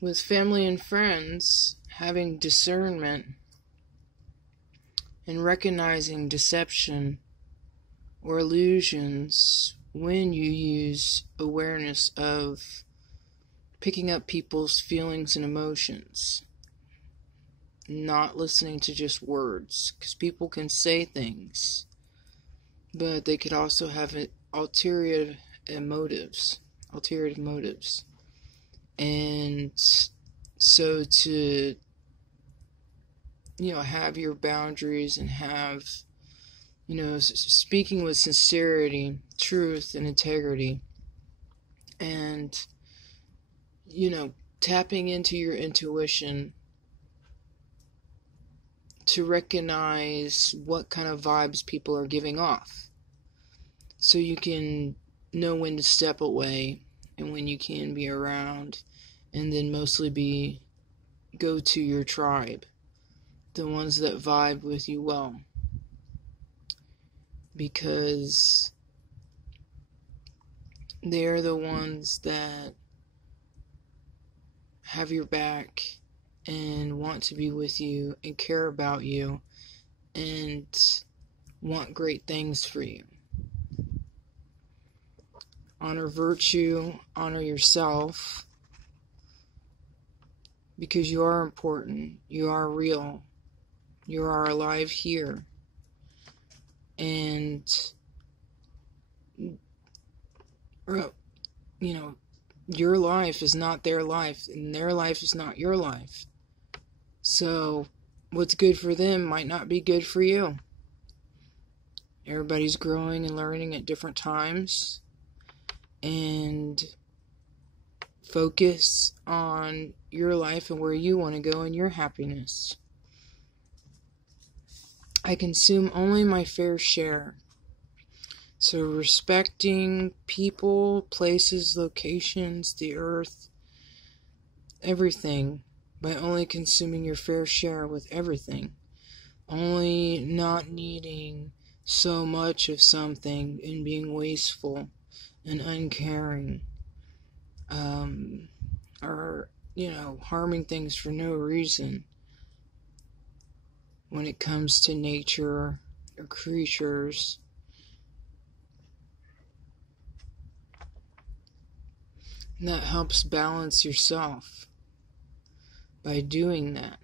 with family and friends, having discernment and recognizing deception or illusions when you use awareness of picking up people's feelings and emotions, not listening to just words, because people can say things, but they could also have ulterior motives. And so to, have your boundaries and have, speaking with sincerity, truth, and integrity, and, tapping into your intuition to recognize what kind of vibes people are giving off, so you can know when to step away and when you can be around, and then mostly go to your tribe, the ones that vibe with you well, because they're the ones that have your back and want to be with you and care about you and want great things for you. Honor virtue, honor yourself, because you are important, you are real, you are alive here, and your life is not their life, and their life is not your life. So what's good for them might not be good for you. Everybody's growing and learning at different times, and focus on your life and where you want to go and your happiness. I consume only my fair share. So respecting people, places, locations, the earth, everything, by only consuming your fair share with everything. Only not needing so much of something and being wasteful and uncaring. Or, harming things for no reason when it comes to nature or creatures. And that helps balance yourself by doing that,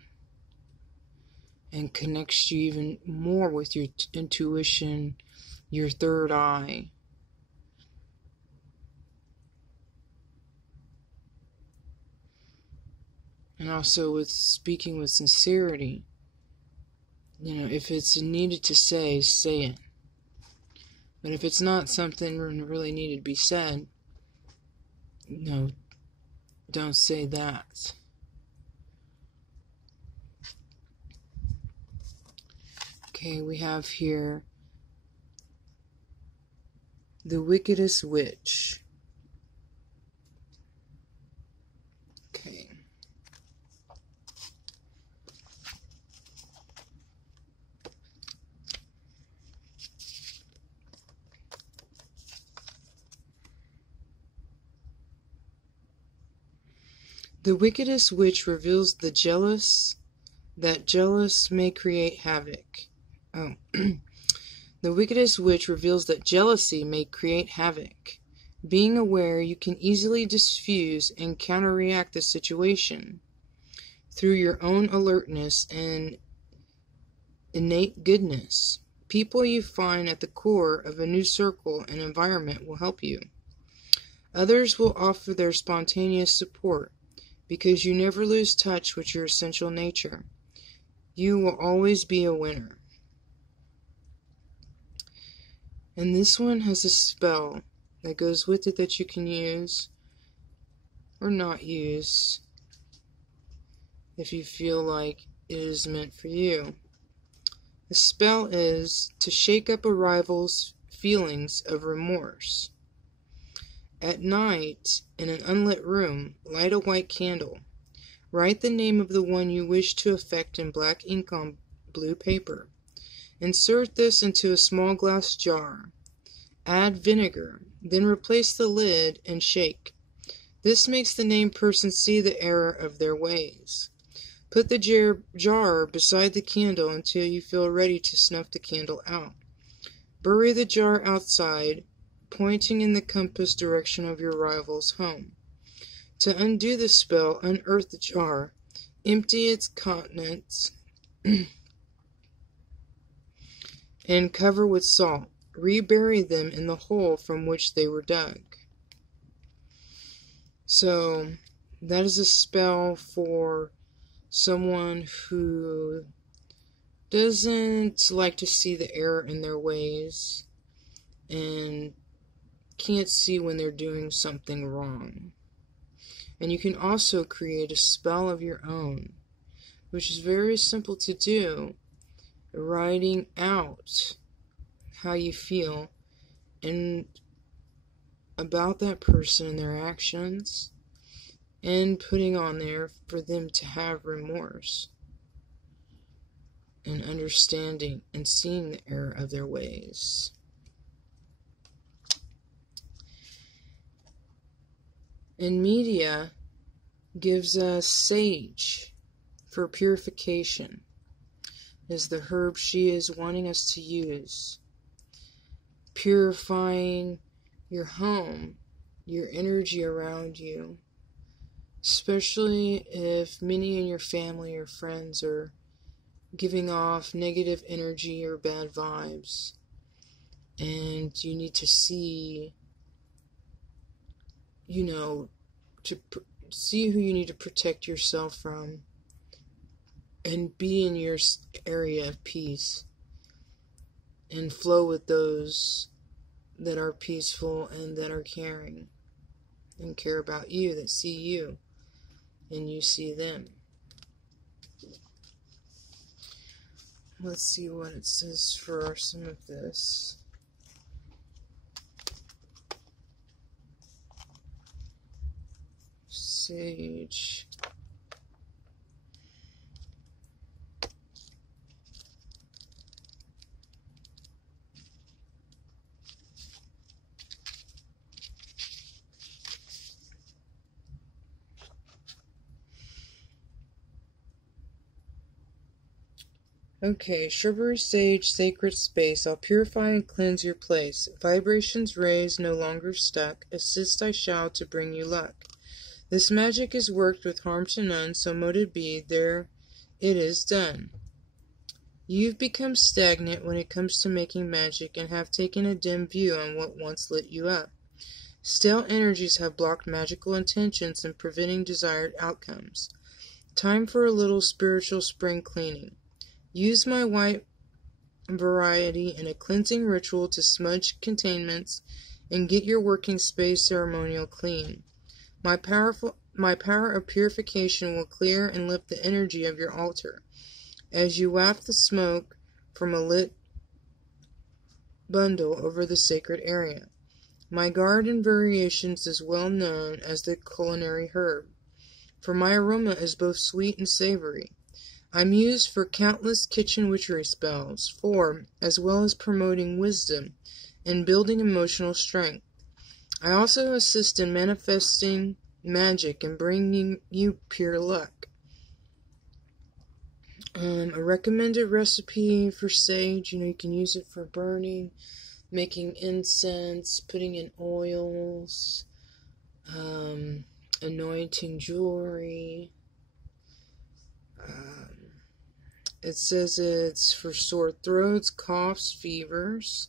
and connects you even more with your intuition, your third eye. And also with speaking with sincerity. If it's needed to say it. But if it's not something really needed to be said, don't say that. Okay, we have here the Wickedest Witch. Okay. The Wickedest Witch reveals that jealous may create havoc. The Wickedest Witch reveals that jealousy may create havoc. Being aware, you can easily diffuse and counterreact the situation. Through your own alertness and innate goodness, people you find at the core of a new circle and environment will help you. Others will offer their spontaneous support, because you never lose touch with your essential nature. You will always be a winner. And this one has a spell that goes with it that you can use or not use if you feel like it is meant for you. The spell is to shake up a rival's feelings of remorse. At night, in an unlit room, light a white candle. Write the name of the one you wish to affect in black ink on blue paper. Insert this into a small glass jar. Add vinegar, then replace the lid and shake. This makes the named person see the error of their ways. Put the jar beside the candle until you feel ready to snuff the candle out. Bury the jar outside, pointing in the compass direction of your rival's home. To undo the spell, unearth the jar, empty its contents, and cover with salt. Rebury them in the hole from which they were dug. So, that is a spell for someone who doesn't like to see the error in their ways and can't see when they're doing something wrong. And you can also create a spell of your own, which is very simple to do, writing out how you feel and about that person and their actions, and putting on there for them to have remorse and understanding and seeing the error of their ways. And Medea gives us sage for purification, is the herb she is wanting us to use. Purifying your home, your energy around you, especially if many in your family or friends are giving off negative energy or bad vibes, and you need to see, to see who you need to protect yourself from and be in your area of peace and flow with those that are peaceful and that are caring and care about you, that see you and you see them. Let's see what it says for some of this. Sage. Okay, shrubbery, sage, sacred space. I'll purify and cleanse your place. Vibrations raised, no longer stuck. Assist I shall to bring you luck. This magic is worked with harm to none, so mote it be, there it is done. You've become stagnant when it comes to making magic and have taken a dim view on what once lit you up. Stale energies have blocked magical intentions and preventing desired outcomes. Time for a little spiritual spring cleaning. Use my white variety in a cleansing ritual to smudge containments and get your working space ceremonial clean. My power of purification will clear and lift the energy of your altar as you waft the smoke from a lit bundle over the sacred area. My garden variations is well known as the culinary herb, for my aroma is both sweet and savory. I'm used for countless kitchen witchery spells, for, as well as promoting wisdom and building emotional strength. I also assist in manifesting magic and bringing you pure luck. A recommended recipe for sage, you can use it for burning, making incense, putting in oils, anointing jewelry. It says it's for sore throats, coughs, fevers.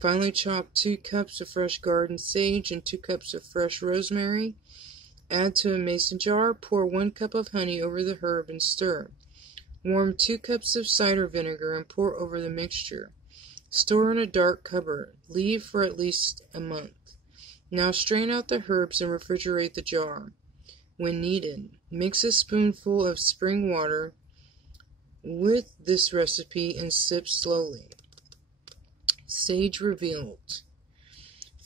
Finely chop 2 cups of fresh garden sage and 2 cups of fresh rosemary. Add to a mason jar, pour 1 cup of honey over the herb and stir. Warm 2 cups of cider vinegar and pour over the mixture. Store in a dark cupboard. Leave for at least a month. Now strain out the herbs and refrigerate the jar. When needed, mix a spoonful of spring water with this recipe and sip slowly. Sage revealed.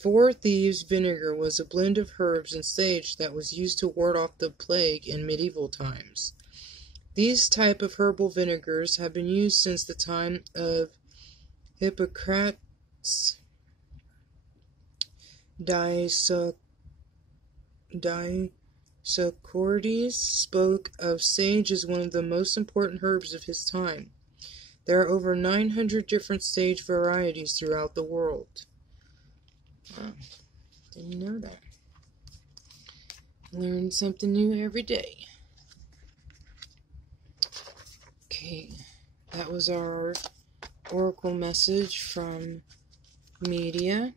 4 Thieves vinegar was a blend of herbs and sage that was used to ward off the plague in medieval times. These type of herbal vinegars have been used since the time of Hippocrates. Socrates spoke of sage as one of the most important herbs of his time. There are over 900 different sage varieties throughout the world. Wow, didn't know that. Learn something new every day. Okay, that was our oracle message from Medea.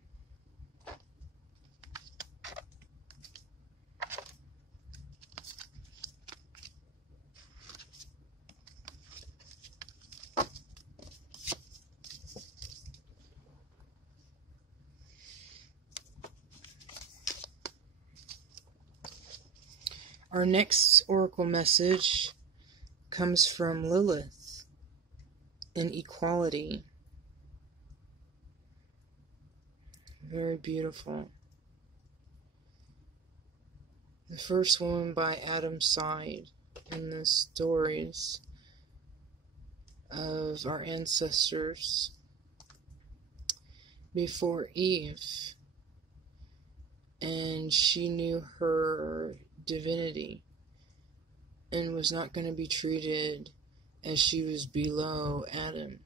Our next oracle message comes from Lilith in equality. Very beautiful. The first woman by Adam's side in the stories of our ancestors before Eve, and she knew her divinity and was not going to be treated as she was below Adam.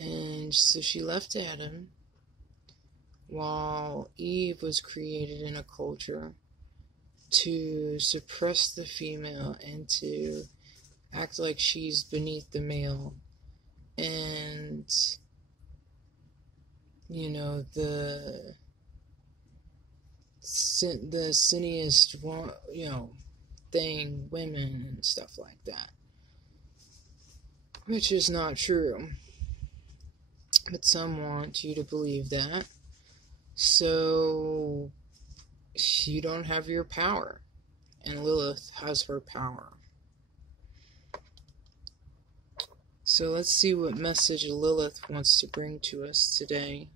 And so she left Adam while Eve was created in a culture to suppress the female and to act like she's beneath the male. And, you know, the sinniest, you know, thing, women and stuff like that, which is not true, but some want you to believe that, so you don't have your power, and Lilith has her power. So let's see what message Lilith wants to bring to us today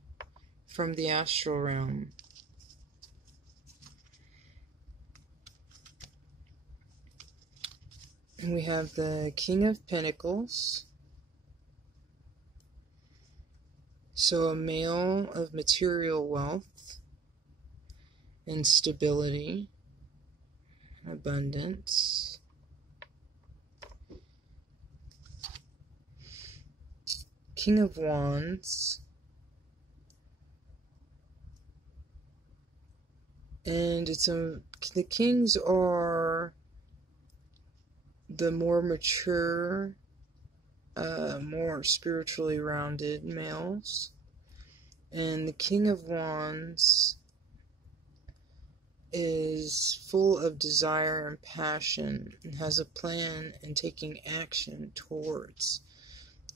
from the astral realm. And we have the King of Pentacles. So a male of material wealth and stability, abundance. King of Wands. And the kings are the more mature, more spiritually rounded males. And the King of Wands is full of desire and passion and has a plan and taking action towards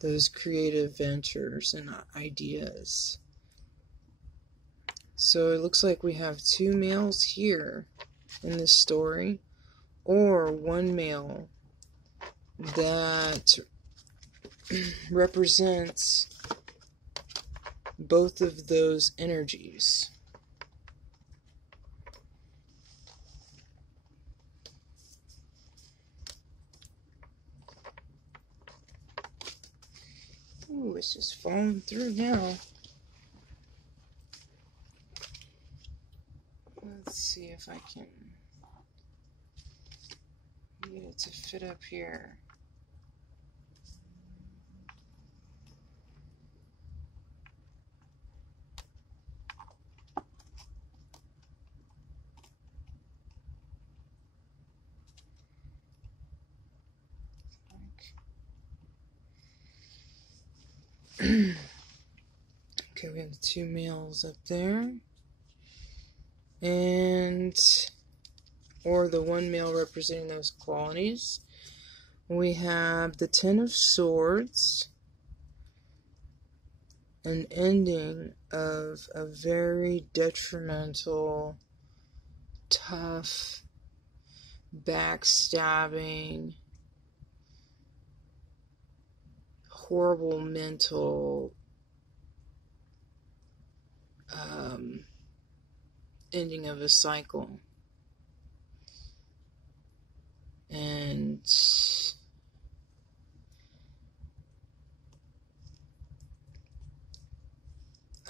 those creative ventures and ideas. So it looks like we have two males here in this story, or one male that represents both of those energies. Ooh, it's just falling through now. Let's see if I can get it to fit up here. Okay, we have the two males up there. Or the one male representing those qualities. We have the Ten of Swords, an ending of a very detrimental, tough, backstabbing, horrible mental ending of a cycle. And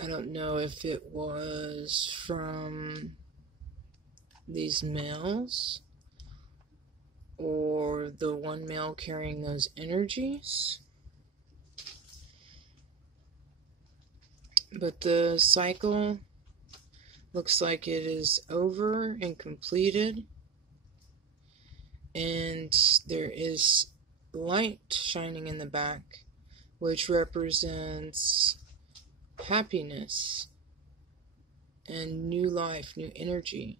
I don't know if it was from these males, or the one male carrying those energies. But the cycle looks like it is over and completed, and there is light shining in the back, which represents happiness and new life, new energy.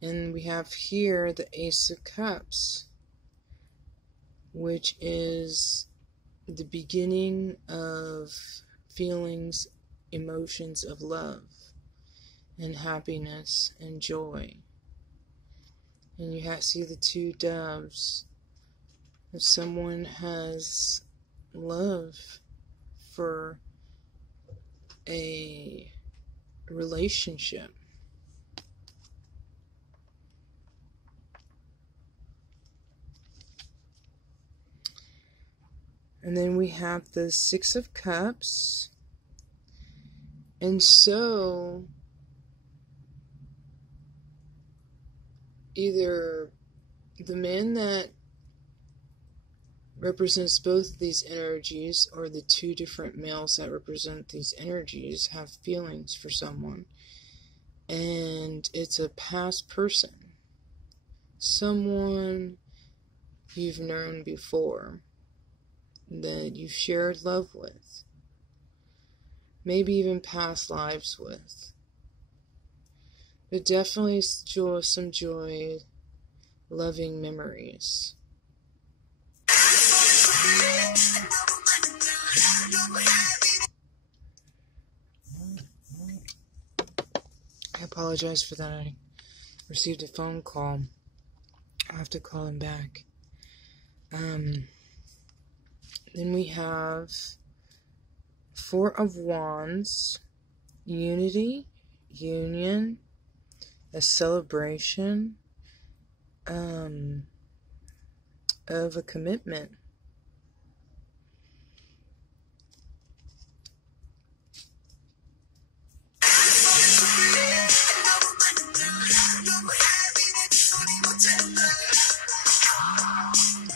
And we have here the Ace of Cups, which is the beginning of feelings, emotions of love and happiness and joy. And you see the two doves. If someone has love for a relationship, and then we have the Six of Cups. And so either the man that represents both of these energies, or the two different males that represent these energies, have feelings for someone, and it's a past person, someone you've known before, that you've shared love with, maybe even past lives with. But definitely some joy, loving memories. I apologize for that. I received a phone call. I'll have to call him back. Then we have Four of Wands, unity, union, a celebration of a commitment.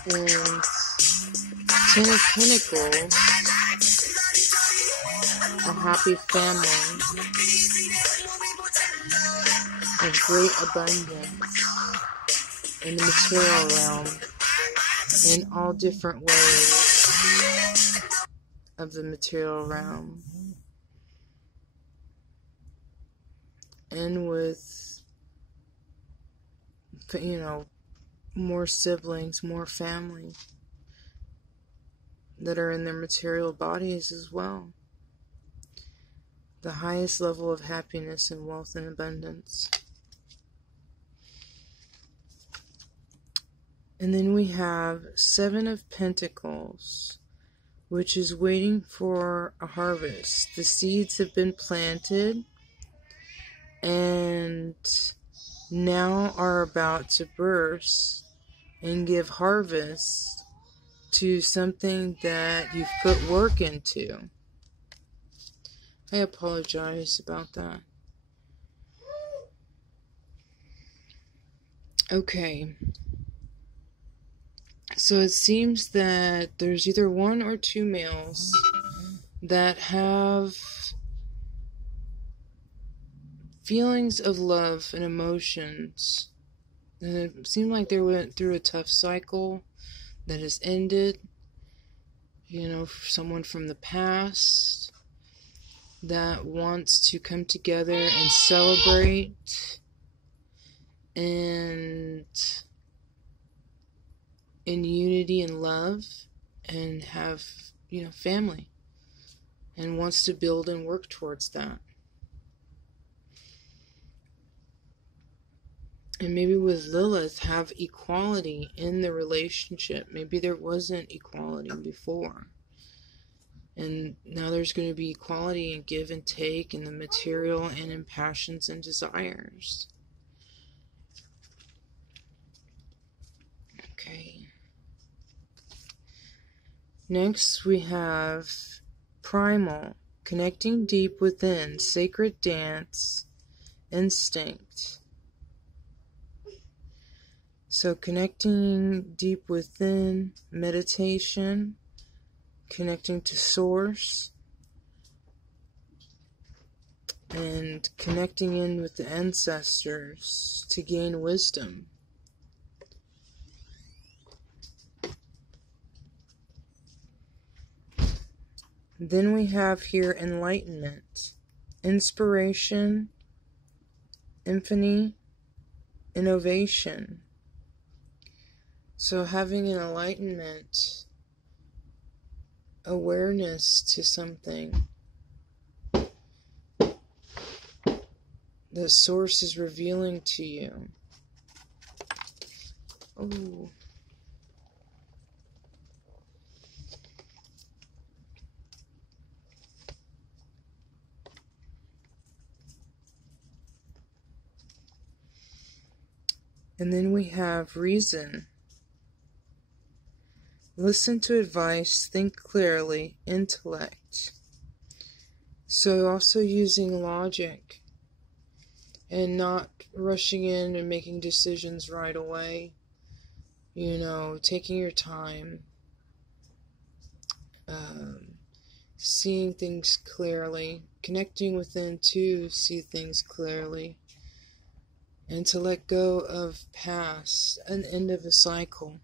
And Ten of Pentacles, a happy family of great abundance in the material realm, in all different ways of the material realm, and with, more siblings, more family that are in their material bodies as well. The highest level of happiness and wealth and abundance. And then we have Seven of Pentacles, which is waiting for a harvest. The seeds have been planted and now are about to burst and give harvest to something that you've put work into. I apologize about that. Okay. So it seems that there's either one or two males that have feelings of love and emotions. And it seemed like they went through a tough cycle that has ended. Someone from the past that wants to come together and celebrate and in unity and love and have, family, and wants to build and work towards that. And maybe with Lilith have equality in the relationship. Maybe there wasn't equality before. And now there's going to be equality and give and take in the material and in passions and desires. Okay. Next we have Primal, connecting deep within, sacred dance, instinct. So connecting deep within, meditation, connecting to source, and connecting in with the ancestors to gain wisdom. Then we have here enlightenment, inspiration, infinity, innovation. So having an enlightenment, awareness to something, the source is revealing to you. Oh. And then we have reason. Listen to advice, think clearly, intellect. So also using logic and not rushing in and making decisions right away. You know, taking your time, seeing things clearly, connecting within to see things clearly, and to let go of past, an end of a cycle.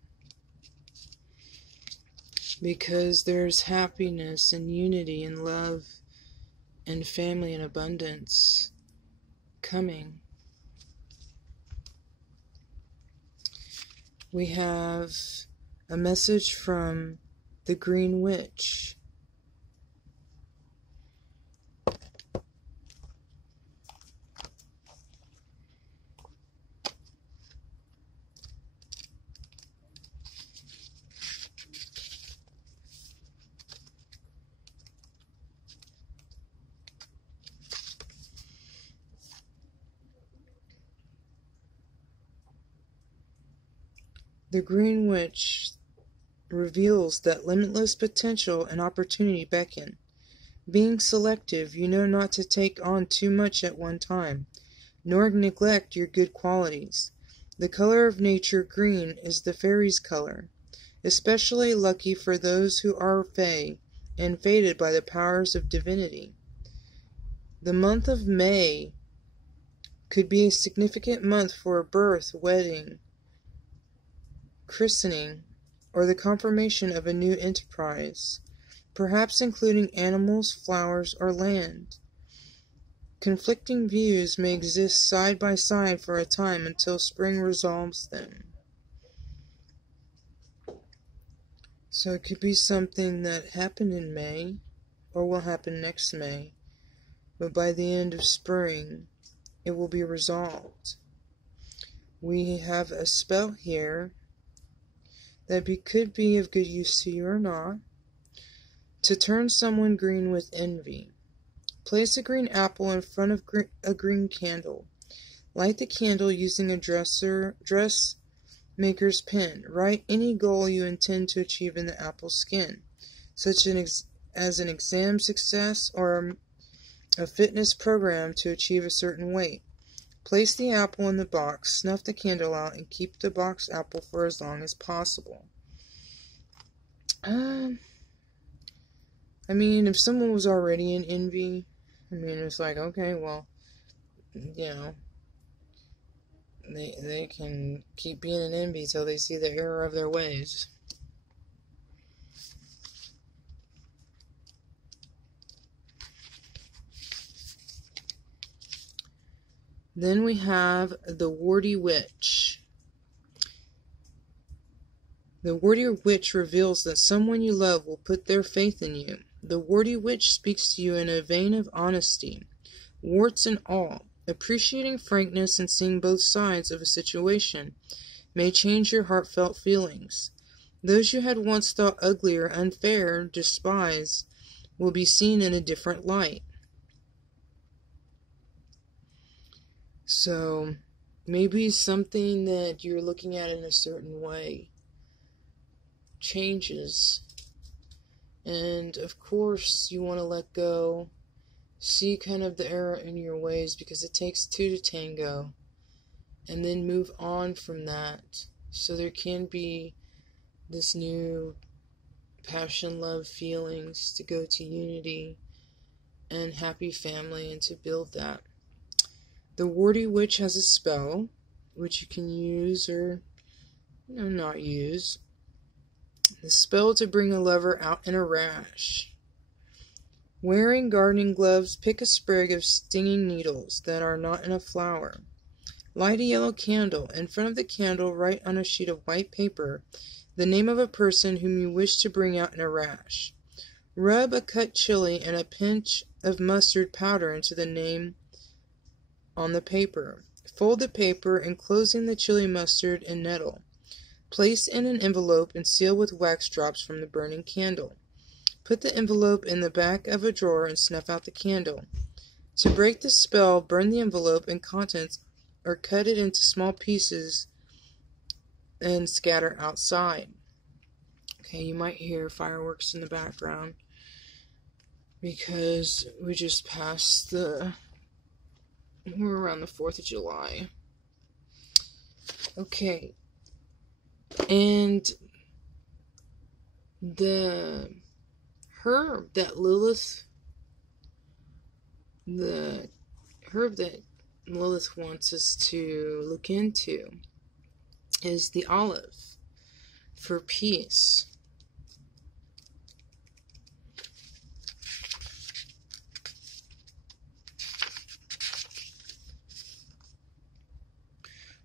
Because there's happiness and unity and love and family and abundance coming. We have a message from the Green Witch. The Green Witch reveals that limitless potential and opportunity beckon. Being selective, you know not to take on too much at one time, nor neglect your good qualities. The color of nature, green, is the fairy's color, especially lucky for those who are fae and fated by the powers of divinity. The month of May could be a significant month for a birth, wedding, christening, or the confirmation of a new enterprise, perhaps including animals, flowers, or land. Conflicting views may exist side by side for a time until spring resolves them. So it could be something that happened in May, or will happen next May, but by the end of spring, it will be resolved. We have a spell here that could be of good use to you or not, to turn someone green with envy. Place a green apple in front of a green candle. Light the candle using a dressmaker's pen. Write any goal you intend to achieve in the apple's skin, such as an exam success or a fitness program to achieve a certain weight. Place the apple in the box, snuff the candle out, and keep the box apple for as long as possible. I mean, if someone was already in envy, I mean, it's like, okay, well, you know, they can keep being in envy till they see the error of their ways. Then we have the Warty Witch. The Warty Witch reveals that someone you love will put their faith in you. The Warty Witch speaks to you in a vein of honesty, warts and all. Appreciating frankness and seeing both sides of a situation may change your heartfelt feelings. Those you had once thought ugly or unfair, despised, will be seen in a different light. So, maybe something that you're looking at in a certain way changes. And, of course, you want to let go see kind of the error in your ways, because it takes two to tango, and then move on from that. So there can be this new passion, love, feelings to go to unity and happy family, and to build that. The warty witch has a spell which you can use or not use. The spell to bring a lover out in a rash. Wearing gardening gloves, pick a sprig of stinging needles that are not in a flower. Light a yellow candle. In front of the candle, write on a sheet of white paper the name of a person whom you wish to bring out in a rash. Rub a cut chili and a pinch of mustard powder into the name on the paper. Fold the paper, enclosing the chili, mustard, and nettle. Place in an envelope and seal with wax drops from the burning candle. Put the envelope in the back of a drawer and snuff out the candle. To break the spell, burn the envelope and contents, or cut it into small pieces and scatter outside. Okay, you might hear fireworks in the background because we just passed we're around the 4th of July. Okay, and the herb that Lilith wants us to look into is the olive for peace.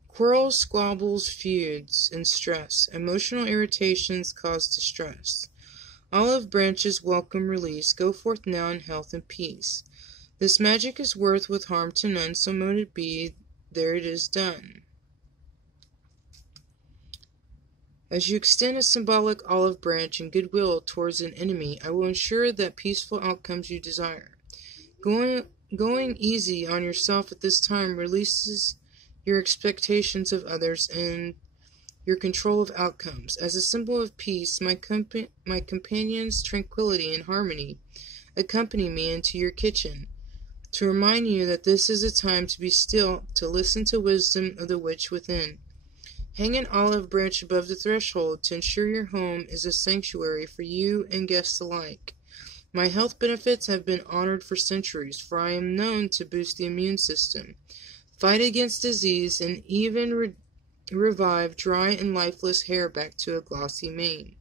Quarrels, squabbles, feuds, and stress. Emotional irritations cause distress. Olive branches welcome release. Go forth now in health and peace. This magic is worth with harm to none, so mote it be, there it is done. As you extend a symbolic olive branch in goodwill towards an enemy, I will ensure that peaceful outcomes you desire. Going easy on yourself at this time releases your expectations of others and your control of outcomes. As a symbol of peace, my companion's tranquility and harmony accompany me into your kitchen, to remind you that this is a time to be still, to listen to wisdom of the witch within. Hang an olive branch above the threshold to ensure your home is a sanctuary for you and guests alike. My health benefits have been honored for centuries, for I am known to boost the immune system, fight against disease, and even revive dry and lifeless hair back to a glossy mane.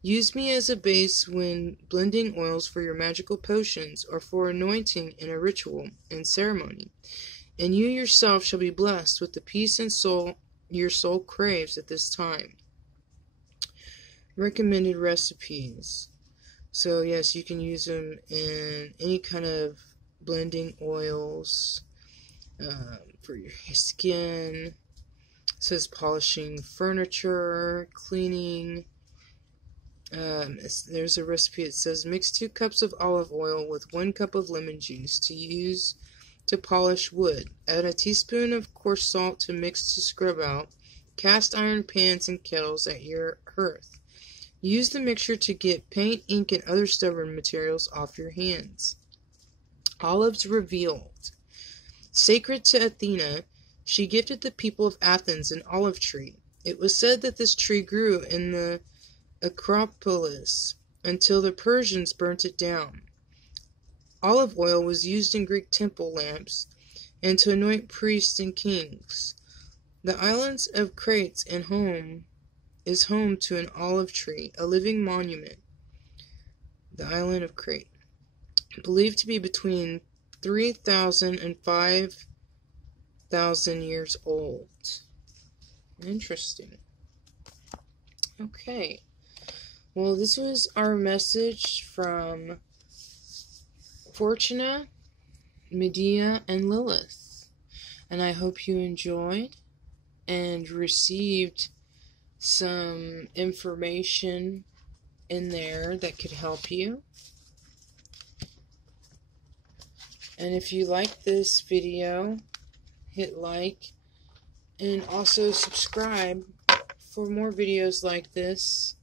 Use me as a base when blending oils for your magical potions or for anointing in a ritual and ceremony, and you yourself shall be blessed with the peace and soul your soul craves at this time. Recommended recipes. So yes, you can use them in any kind of blending oils for your skin. It says polishing furniture, cleaning. There's a recipe. It says mix 2 cups of olive oil with 1 cup of lemon juice to use to polish wood. Add a teaspoon of coarse salt to mix to scrub out cast iron pans and kettles at your hearth. Use the mixture to get paint, ink, and other stubborn materials off your hands. Olives revealed. Sacred to Athena, she gifted the people of Athens an olive tree. It was said that this tree grew in the Acropolis until the Persians burnt it down. Olive oil was used in Greek temple lamps and to anoint priests and kings. The islands of Crete is home to an olive tree, a living monument. The island of Crete, believed to be between 3,000 and 5,000 years old. Interesting. Okay. Well, this was our message from Fortuna, Medea, and Lilith. And I hope you enjoyed and received some information in there that could help you. And if you like this video, hit like and also subscribe for more videos like this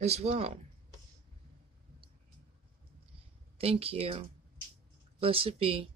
as well. Thank you. Blessed be.